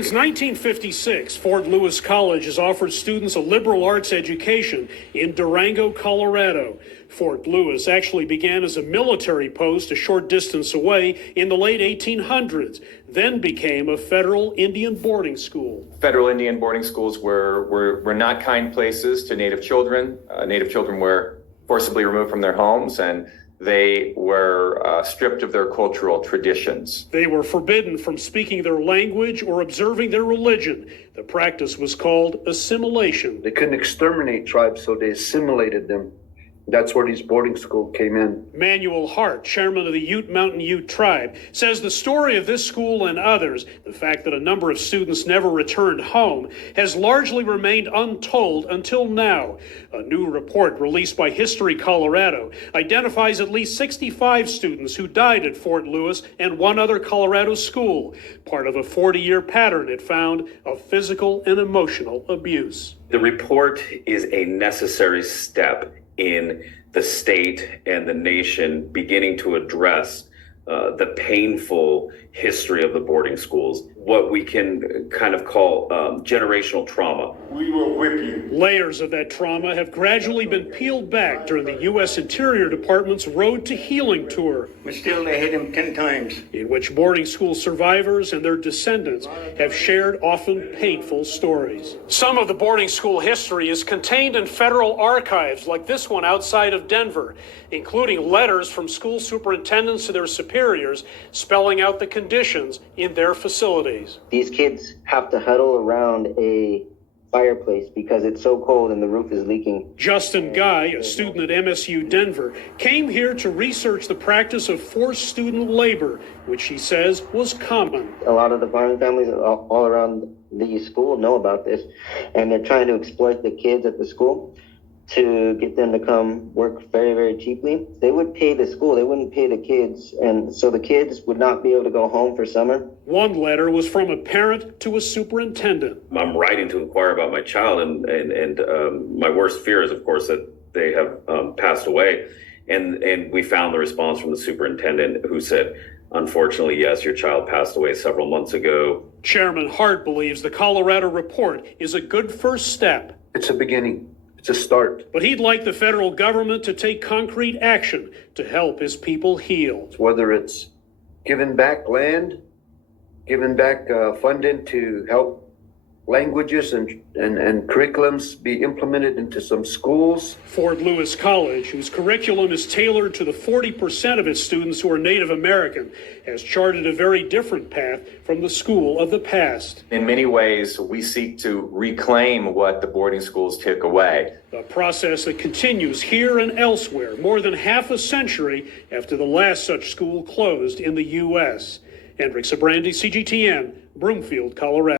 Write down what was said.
Since 1956, Fort Lewis College has offered students a liberal arts education in Durango, Colorado. Fort Lewis actually began as a military post a short distance away in the late 1800s, then became a federal Indian boarding school. Federal Indian boarding schools were not kind places to Native children. Native children were forcibly removed from their homes, and they were stripped of their cultural traditions. They were forbidden from speaking their language or observing their religion. The practice was called assimilation. They couldn't exterminate tribes, so they assimilated them. That's where these boarding schools came in. Manuel Hart, chairman of the Ute Mountain Ute tribe, says the story of this school and others, the fact that a number of students never returned home, has largely remained untold until now. A new report released by History Colorado identifies at least 65 students who died at Fort Lewis and one other Colorado school, part of a 40-year pattern it found of physical and emotional abuse. The report is a necessary step in the state and the nation beginning to address the painful history of the boarding schools, what we can kind of call generational trauma. We will whip you. Layers of that trauma have gradually been peeled back during the U.S. Interior Department's Road to Healing tour, But still, they hit him 10 times. in which boarding school survivors and their descendants have shared often painful stories. Some of the boarding school history is contained in federal archives like this one outside of Denver, including letters from school superintendents to their superiors spelling out the conditions in their facilities. These kids have to huddle around a fireplace because it's so cold and the roof is leaking. Justin Guy, a student at MSU Denver, came here to research the practice of forced student labor, which he says was common. A lot of the farming families all around the school know about this, and they're trying to exploit the kids at the school to get them to come work very, very cheaply. They would pay the school, they wouldn't pay the kids, and so the kids would not be able to go home for summer. One letter was from a parent to a superintendent. I'm writing to inquire about my child, and my worst fear is, of course, that they have passed away. And we found the response from the superintendent, who said, unfortunately, yes, your child passed away several months ago. Chairman Hart believes the Colorado report is a good first step. It's a beginning. It's a start. But he'd like the federal government to take concrete action to help his people heal. Whether it's giving back land, giving back funding to help languages and curriculums be implemented into some schools. Fort Lewis College, whose curriculum is tailored to the 40% of its students who are Native American, has charted a very different path from the school of the past. In many ways, we seek to reclaim what the boarding schools took away. A process that continues here and elsewhere more than half a century after the last such school closed in the U.S. Hendrik Sabrandi, CGTN, Broomfield, Colorado.